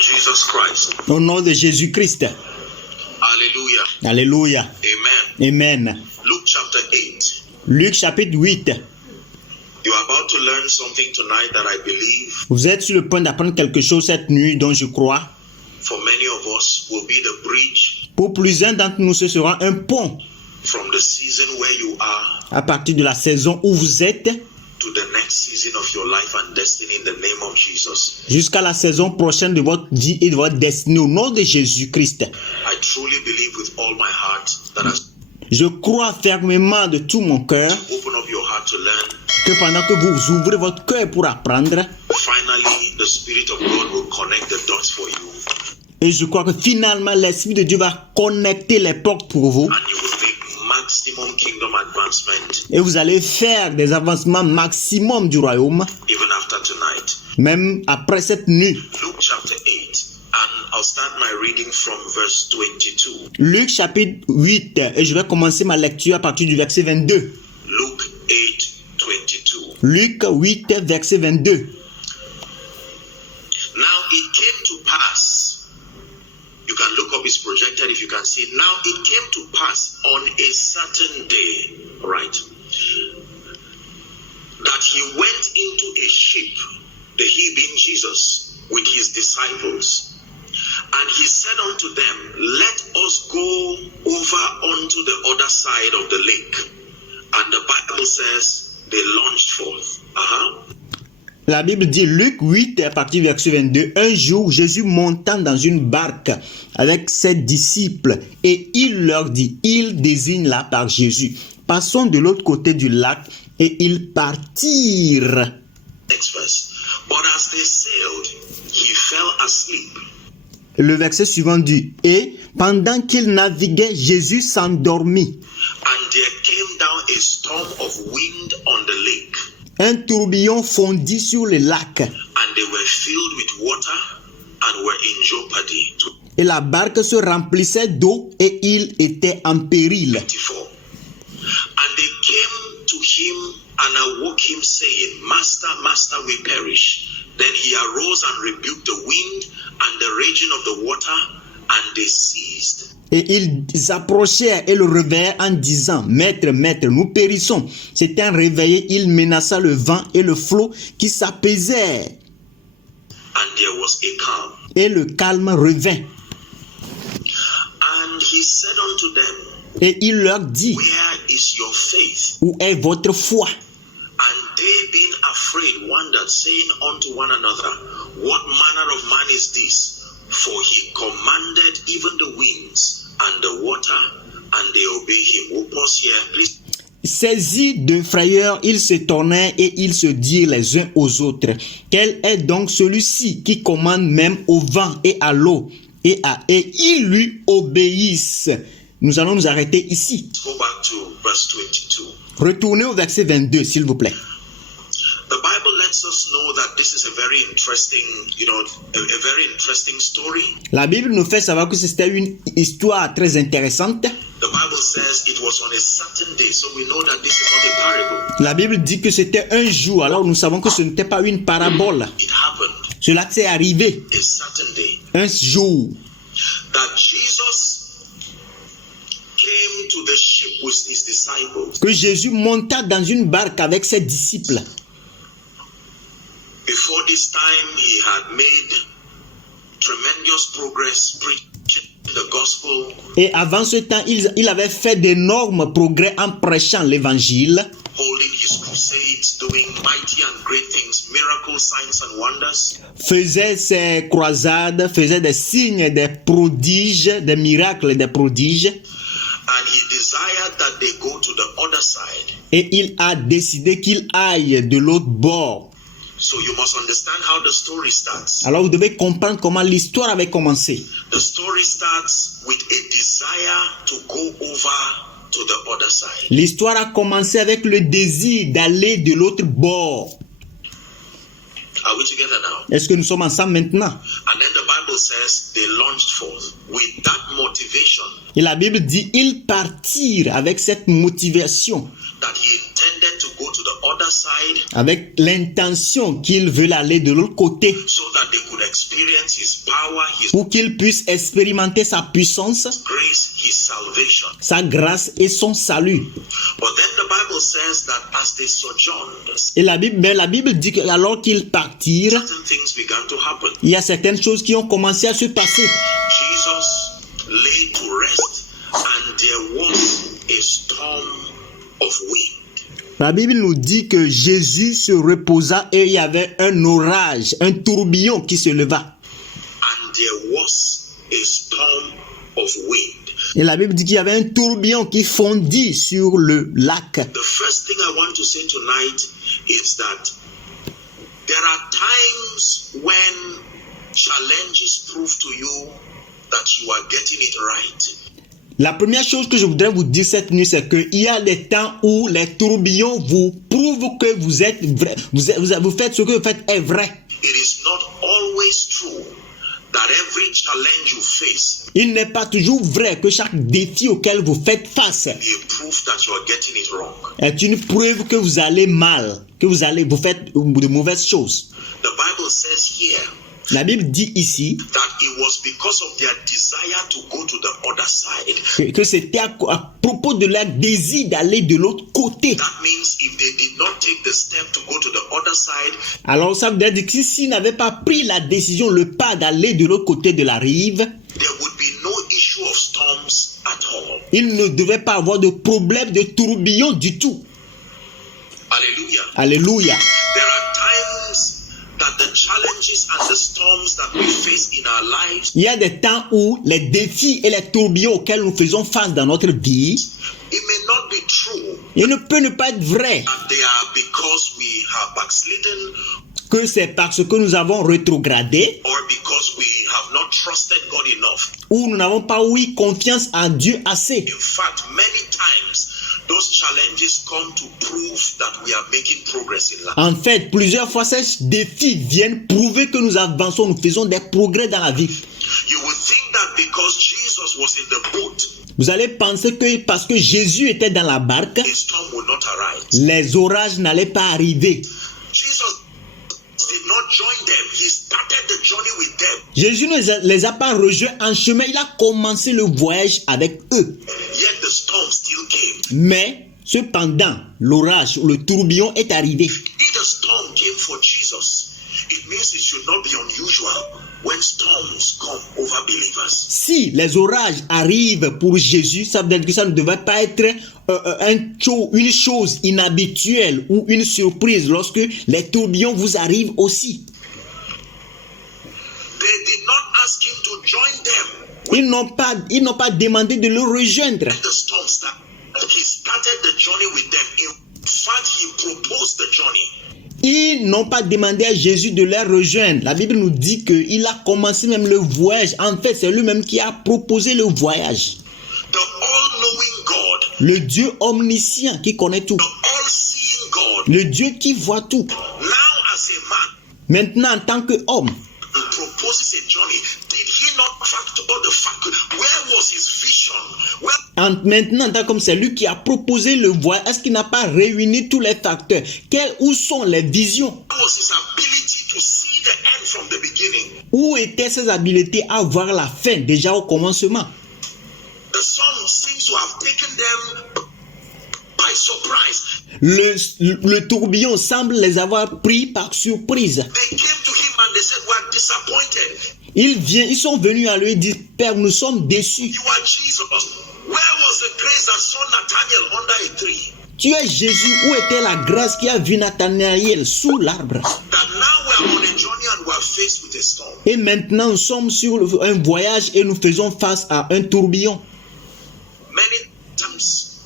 of Jesus Christ. Au nom de Jésus-Christ. Hallelujah. Alléluia. Amen. Amen. Luke chapter 8. Luc chapitre 8. You are about to learn something tonight that I believe Vous êtes sur le point d'apprendre quelque chose cette nuit dont je crois. for many of us will be the bridge Pour plusieurs d'entre nous, ce sera un pont from the season where you are à partir de la saison où vous êtes to the next season of your life and destiny in the name of Jesus. jusqu'à la saison prochaine de votre vie et de votre destinée au nom de Jésus-Christ. I truly believe with all my heart that as Je crois fermement de tout mon cœur you open up your heart to learn, que pendant que vous ouvrez votre cœur pour apprendre, finally the Spirit of God will connect the dots for you et je crois que finalement l'Esprit de Dieu va connecter les portes pour vous and you will make maximum kingdom advancement et vous allez faire des avancements maximum du royaume, even after tonight. même après cette nuit. Luke chapter 8, and I'll start my reading from verse 22. Luc chapitre 8, et je vais commencer ma lecture à partir du verset 22. Luke 8, 22. Luc 8, verset 22. Now it came to pass, you can look up his projected if you can see. Now it came to pass on a certain day, right, that he went into a ship, the he being Jesus, with his disciples. And he said unto them, let us go over unto the other side of the lake. And the Bible says they launched forth. La Bible dit, Luc 8, à partir du verset 22, un jour, Jésus montant dans une barque avec ses disciples, et il leur dit, il désigne là par Jésus, passons de l'autre côté du lac, et ils partirent. Next verse. But as they sailed, he fell asleep. Le verset suivant dit, et pendant qu'ils naviguaient, Jésus s'endormit. And there came down a storm of wind on the lake, Un tourbillon fondit sur le lac, and they were filled with water and were in jeopardy. et la barque se remplissait d'eau, et il était en péril. 24. And they came to him and awoke him, saying, Master, Master, we perish. Then he arose and rebuked the wind and the raging of the water, and they ceased. Et ils approchèrent et le réveillèrent en disant, Maître, Maître, nous périssons. S'étant réveillé, il menaça le vent et le flot qui s'apaisaient. And there was a calm. Et le calme revint. And he said unto them, Et il leur dit, where is your faith? où est votre foi? And they being afraid wondered, saying unto one another, what manner of man is this? For he commanded even the winds and the water, and they obey him. We'll pause here, please. Saisis de frayeur, ils se tournèrent et ils se dirent les uns aux autres, quel est donc celui-ci qui commande même au vent et à l'eau, et ils lui obéissent. Nous allons nous arrêter ici. Let's go back to verse 22. Retournez au verset 22, s'il vous plaît. The Bible lets us know that this is a very interesting, a very interesting story. La Bible nous fait savoir que c'était une histoire très intéressante. The Bible says it was on a certain day, so we know that this is not a parable. La Bible dit que c'était un jour, alors nous savons que ce n'était pas une parabole. It happened Cela s'est arrivé a certain day un jour that Jesus came to the ship with his disciples. que Jésus monta dans une barque avec ses disciples. Before this time, he had made tremendous progress preaching the gospel, Et avant ce temps, il avait fait d'énormes progrès en prêchant l'évangile, holding his crusades, doing mighty and great things, miracles, signs and wonders. faisait ses croisades, faisait des signes, des prodiges, des miracles, des prodiges. And he desired that they go to the other side. Et il a décidé qu'il aille de l'autre bord. So you must understand how the story starts. Alors vous devez comprendre comment l'histoire avait commencé. The story starts with a desire to go over to the other side. L'histoire a commencé avec le désir d'aller de l'autre bord. Are we together now? Est-ce que nous sommes ensemble maintenant? And then the Bible says they launched forth with that motivation Et la Bible dit, ils partirent avec cette motivation that he intended to go to the other side avec l'intention qu'ils veulent aller de l'autre côté so that they could experience his power, his pour qu'ils puissent expérimenter sa puissance, grace, his salvation. sa grâce et son salut. But then the Bible says that as they sojourned, Et la Bible dit que alors qu'ils partirent, certain things began to happen. il y a certaines choses qui ont commencé à se passer. Jesus lay to rest, and there was a storm of wind. La Bible nous dit que Jésus se reposa et il y avait un orage, un tourbillon qui se leva. And there was a storm of wind. Et la Bible dit qu'il y avait un tourbillon qui fondit sur le lac. The first thing I want to say tonight is that there are times when challenges prove to you that you are getting it right. La première chose que je voudrais vous dire cette nuit, c'est qu'il y a des temps où les tourbillons vous prouvent que vous êtes vrai, vous faites ce que vous faites est vrai. It is not always true that every challenge you face Il n'est pas toujours vrai que chaque défi auquel vous faites face be a proof that you are getting it wrong. est une preuve que vous allez mal, que vous faites de mauvaises choses. The Bible says here La Bible dit ici that it was because of their desire to go to the other side. que c'était à propos de leur désir d'aller de l'autre côté. That means if they did not take the step to go to the other side, Alors ça veut dire que s'ils n'avaient pas pris la décision, le pas d'aller de l'autre côté de la rive, there would be no issue of storms at all. ils ne devaient pas avoir de problème de tourbillon du tout. Hallelujah. Alléluia. There are times that the challenges and the storms that we face in our lives, Il y a des temps où les défis et les tourbillons auxquels nous faisons face dans notre vie, it may not be true il ne peut ne pas être vrai that they are because we have backslidden que c'est parce que nous avons rétrogradé or because we have not trusted God enough. ou nous n'avons pas eu confiance en Dieu assez. In fact, many times those challenges come to prove that we are making progress in life. En fait, plusieurs fois, ces défis viennent prouver que nous avançons, nous faisons des progrès dans la vie. You would think that because Jesus was in the boat, Vous allez penser que parce que Jésus était dans la barque, a storm would not arise. les orages n'allaient pas arriver. Jesus did not join them. He started the journey with them. Jésus ne les a pas rejoints en chemin, il a commencé le voyage avec eux. Yet the storm still came. Mais, cependant, l'orage ou le tourbillon est arrivé. If the storm came for Jesus, it means it should not be unusual when storms come over believers. Si les orages arrivent pour Jésus, ça veut dire que ça ne devrait pas être une chose inhabituelle ou une surprise lorsque les tourbillons vous arrivent aussi. They did not ask him to join them Ils n'ont pas demandé de le rejoindre. when the storm started. He started the journey with them. In fact, he proposed the journey. Ils n'ont pas demandé à Jésus de les rejoindre. La Bible nous dit qu'il a commencé même le voyage. En fait, c'est lui-même qui a proposé le voyage. The all-knowing God, Le Dieu omniscient qui connaît tout. the all-seeing God, Le Dieu qui voit tout. now as a man, Maintenant, en tant qu'homme, he proposes a journey. Did he not factor the fact? Where was his vision? maintenant, en tant qu'homme, c'est lui qui a proposé le voyage. Est-ce qu'il n'a pas réuni tous les facteurs? Où sont les visions? Where was his ability to see the end from the beginning? Où étaient ses habiletés à voir la fin déjà au commencement? The storm seems to have taken them by surprise. Le tourbillon semble les avoir pris par surprise. They came to him and they said, "We're disappointed. Ils sont venus à lui et disent, Père, nous sommes déçus. You are Jesus. Where was the grace that saw Nathanael under a tree? Tu es Jésus, où était la grâce qui a vu Nathanaël sous l'arbre? That now we are on a journey and we are faced with a storm." Et maintenant, nous sommes sur un voyage et nous faisons face à un tourbillon. Many times,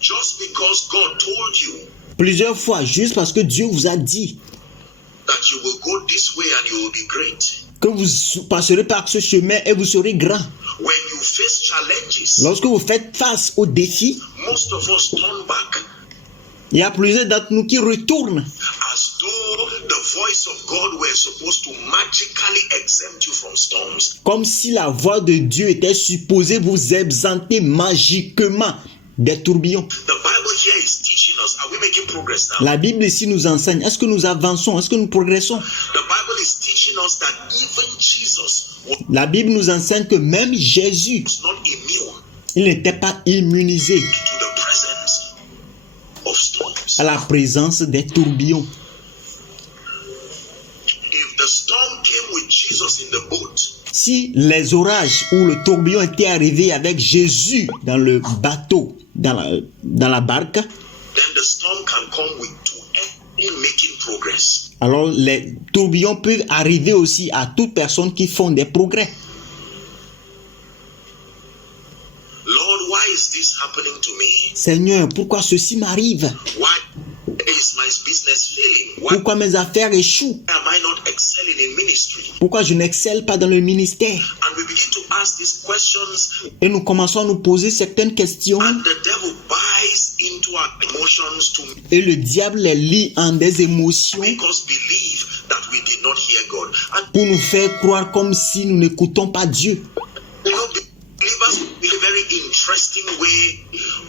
just because God told you Plusieurs fois, juste parce que Dieu vous a dit that you will go this way and you will be great. que vous passerez par ce chemin et vous serez grand. When you face challenges, Lorsque vous faites face aux défis, most of us turn back il y a plusieurs d'entre nous qui retournent as though the voice of God were supposed to magically exempt you from storms. comme si la voix de Dieu était supposée vous exempter magiquement des tourbillons. The Bible here is teaching us. Are we making progress now? La Bible ici nous enseigne. Est-ce que nous avançons? Est-ce que nous progressons? The Bible is teaching us that even Jesus was La Bible nous enseigne que même Jésus, not immune il n'était pas immunisé to the presence of storms. à la présence des tourbillons. If the storm came with Jesus in the boat, Si les orages ou le tourbillon étaient arrivés avec Jésus dans le bateau, dans la barque, then the storm can come with to any making progress. alors les tourbillons peuvent arriver aussi à toute personne qui font des progrès. Lord, why is this happening to me? Seigneur, pourquoi ceci m'arrive? Why is my business failing? Why Pourquoi mes affaires échouent? am I not excelling in ministry? Pourquoi je n'excelle pas dans le ministère? And we begin to ask these questions, Et nous commençons à nous poser certaines questions and the devil buys into our emotions to et le diable les lie en des émotions make us believe that we did not hear God. And pour nous faire croire comme si nous n'écoutons pas Dieu. you know, believers have a very interesting way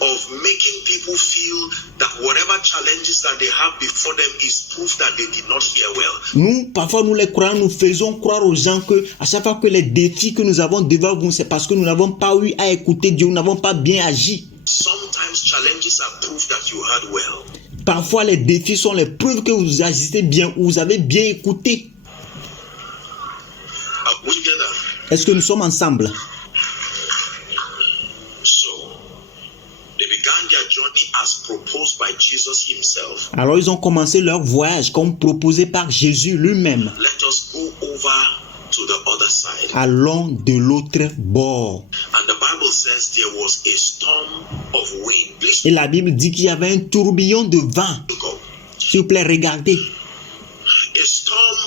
of making people feel that whatever challenges that they have before them is proof that they did not hear well. Nous, parfois, nous les croyants, nous faisons croire aux gens que à chaque fois que les défis que nous avons devant nous, c'est parce que nous n'avons pas eu à écouter Dieu, nous n'avons pas bien agi. Sometimes challenges are proof that you heard well. Parfois, les défis sont les preuves que vous agissez bien, ou vous avez bien écouté. Are we together? Est-ce que nous sommes ensemble? So, they began their journey as proposed by Jesus himself. Alors, ils ont commencé leur voyage comme proposé par Jésus lui-même. Let us go over to the other side. Allons de l'autre bord. And the Bible says there was a storm of wind. Please Et la Bible dit qu'il y avait un tourbillon de vent. look up. S'il vous plaît, regardez. A storm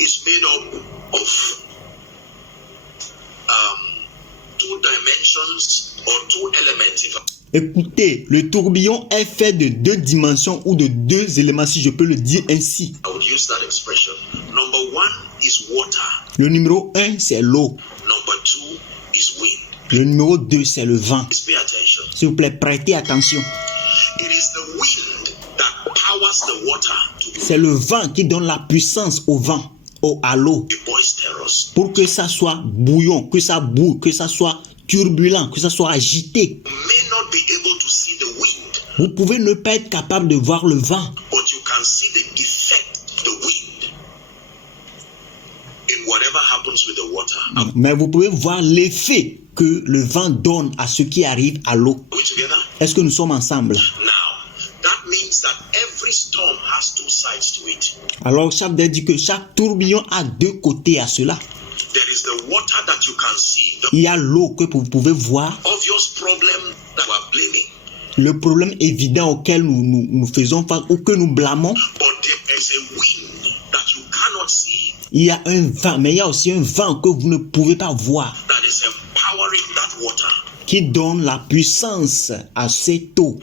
is made up of two dimensions or two elements. Écoutez, le tourbillon est fait de deux dimensions ou de deux éléments, si je peux le dire ainsi. I would use that expression. Number one is water. Le numéro 1, c'est l'eau. Number two is wind. Le numéro 2, c'est le vent. Please pay attention. S'il vous plaît, prêtez attention. It is the wind that powers the water to be C'est le vent qui donne la puissance au vent, à l'eau, boisterous. pour que ça soit bouillon, que ça bouille, que ça soit turbulent, que ça soit agité. You may not be able to see the wind, Vous pouvez ne pas être capable de voir le vent, but you can see the effect of the wind in whatever happens with the water. Are mais vous pouvez voir l'effet que le vent donne à ce qui arrive à l'eau. we together? Est-ce que nous sommes ensemble? Now, that means that every storm has two sides to it. Alors, Chabdel dit que chaque tourbillon a deux côtés à cela. There is the water that you can see, the Il y a l'eau que vous pouvez voir, obvious problem that we're blaming. le problème évident auquel nous faisons face ou que nous blâmons. But there is a wind that you cannot see Il y a un vent, mais il y a aussi un vent que vous ne pouvez pas voir, that is empowering that water. qui donne la puissance à cette eau.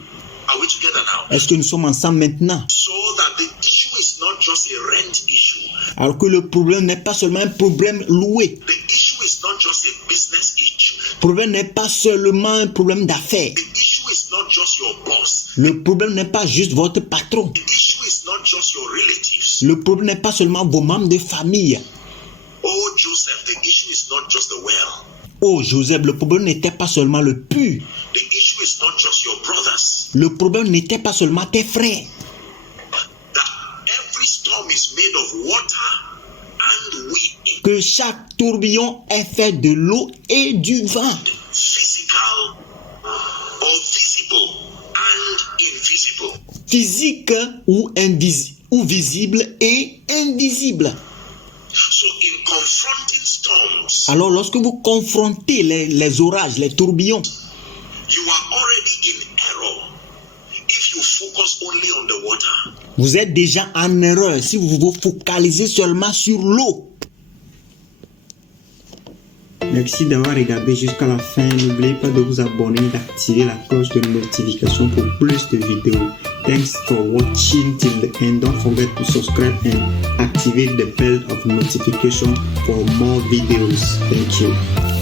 Are we together now? Est-ce que nous sommes ensemble maintenant? So that the issue is not just a rent issue. Alors que le problème n'est pas seulement un problème loué. The issue is not just a business issue. Le problème n'est pas seulement un problème d'affaires. The issue is not just your boss. Le problème n'est pas juste votre patron. The issue is not just your relatives. Le problème n'est pas seulement vos membres de famille. Oh, Joseph, the issue is not just the well. Oh, Joseph, le problème n'était pas seulement le puits. The issue is not just your brothers. Le problème n'était pas seulement tes frères. That every storm is made of water and wind. Que chaque tourbillon est fait de l'eau et du vent. Physical or visible and invisible. Physique ou visible et invisible. So in confronting storms, Alors lorsque vous confrontez les orages, les tourbillons, you are already in error if you focus only on the water. vous êtes déjà en erreur si vous vous focalisez seulement sur l'eau. Merci d'avoir regardé jusqu'à la fin. N'oubliez pas de vous abonner et d'activer la cloche de notification pour plus de vidéos. Thanks for watching till the end. Don't forget to subscribe and activate the bell of notification for more videos. Thank you.